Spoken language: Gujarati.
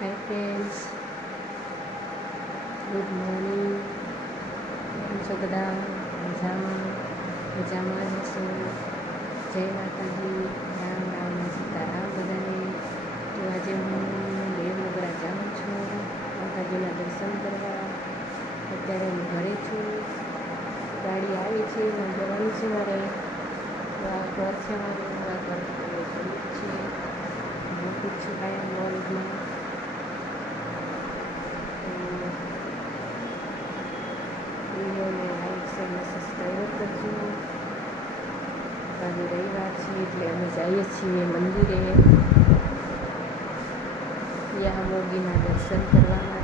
હાય ફ્રેન્ડ્સ ગુડ મોર્નિંગ કેમ છો બધા. મજામાં. મજામાં હશો જય માતાજી. રામ રામ, સીતારામ બધાને. તો આજે હું દેવનગરા જાઉં છું. માતાજીના દર્શન કરવા. અત્યારે હું ઘરે છું. ગાડી આવી છે. હું જવાનું છે મારે. ઘર છે મારું. ઘર છે. હું પૂછું છું આજે રવિવાર છે એટલે અમે જઈએ છીએ મંદિરે. યા મોગીના દર્શન કરવા